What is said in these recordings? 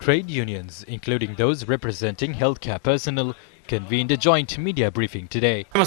Trade unions, including those representing healthcare personnel, convened a joint media briefing today. The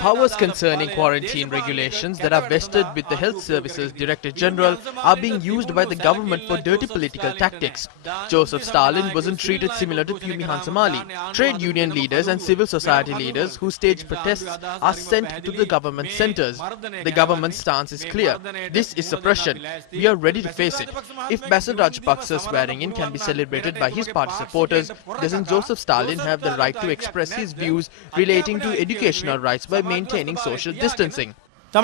powers concerning quarantine regulations that are vested with the Health Services Director General are being used by the government for dirty political tactics. Joseph Stalin wasn't treated similar to Fumi Hansamali. Trade union leaders and civil society leaders who stage protests are sent to the government centers. The government's stance is clear. This is suppression. We are ready to face it. If Basil Rajapaksa's swearing in can be celebrated by his party supporters, doesn't Joseph Stalin have the right to express his views relating to educational rights by maintaining social distancing? If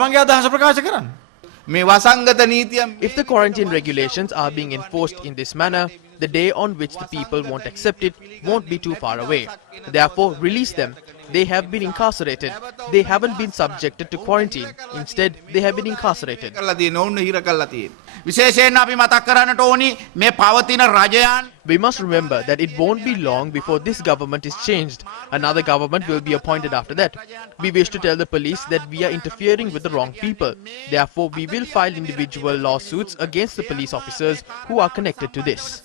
the quarantine regulations are being enforced in this manner, the day on which the people won't accept it won't be too far away. Therefore, release them. They have been incarcerated. They haven't been subjected to quarantine. Instead, they have been incarcerated. We must remember that it won't be long before this government is changed. Another government will be appointed after that. We wish to tell the police that we are interfering with the wrong people. Therefore, we will file individual lawsuits against the police officers who are connected to this.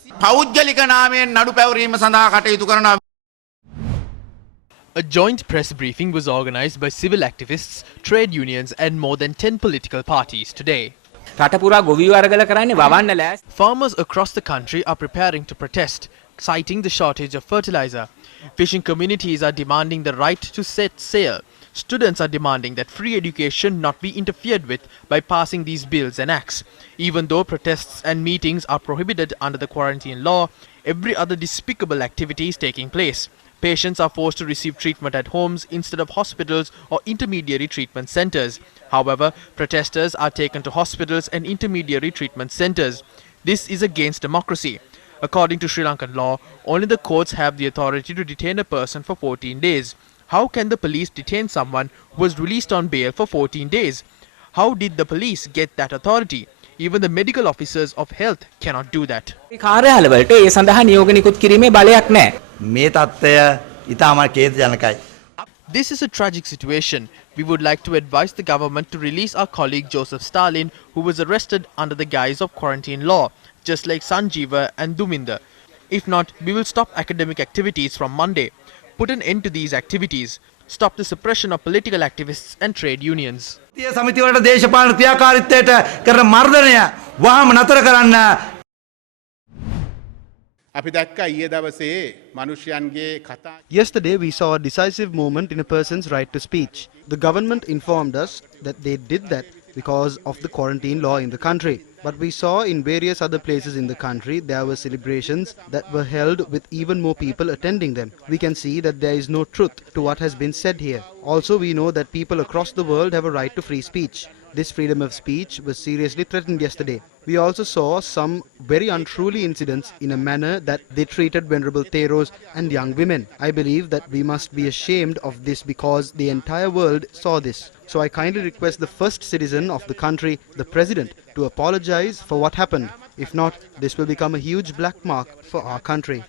A joint press briefing was organized by civil activists, trade unions and more than 10 political parties today. Farmers across the country are preparing to protest, citing the shortage of fertilizer. Fishing communities are demanding the right to set sail. Students are demanding that free education not be interfered with by passing these bills and acts. Even though protests and meetings are prohibited under the quarantine law, every other despicable activity is taking place. Patients are forced to receive treatment at homes instead of hospitals or intermediary treatment centers. However, protesters are taken to hospitals and intermediary treatment centers. This is against democracy. According to Sri Lankan law, only the courts have the authority to detain a person for 14 days. How can the police detain someone who was released on bail for 14 days? How did the police get that authority? Even the medical officers of health cannot do that. This is a tragic situation. We would like to advise the government to release our colleague Joseph Stalin, who was arrested under the guise of quarantine law, just like Sanjeeva and Duminder. If not, we will stop academic activities from Monday. Put an end to these activities. Stop the suppression of political activists and trade unions. Yesterday we saw a decisive moment in a person's right to speech. The government informed us that they did that because of the quarantine law in the country. But we saw in various other places in the country there were celebrations that were held with even more people attending them. We can see that there is no truth to what has been said here. Also, we know that people across the world have a right to free speech. This freedom of speech was seriously threatened yesterday. We also saw some very untruly incidents in a manner that they treated Venerable Theros and young women. I believe that we must be ashamed of this because the entire world saw this. So I kindly request the first citizen of the country, the President, to apologize for what happened. If not, this will become a huge black mark for our country.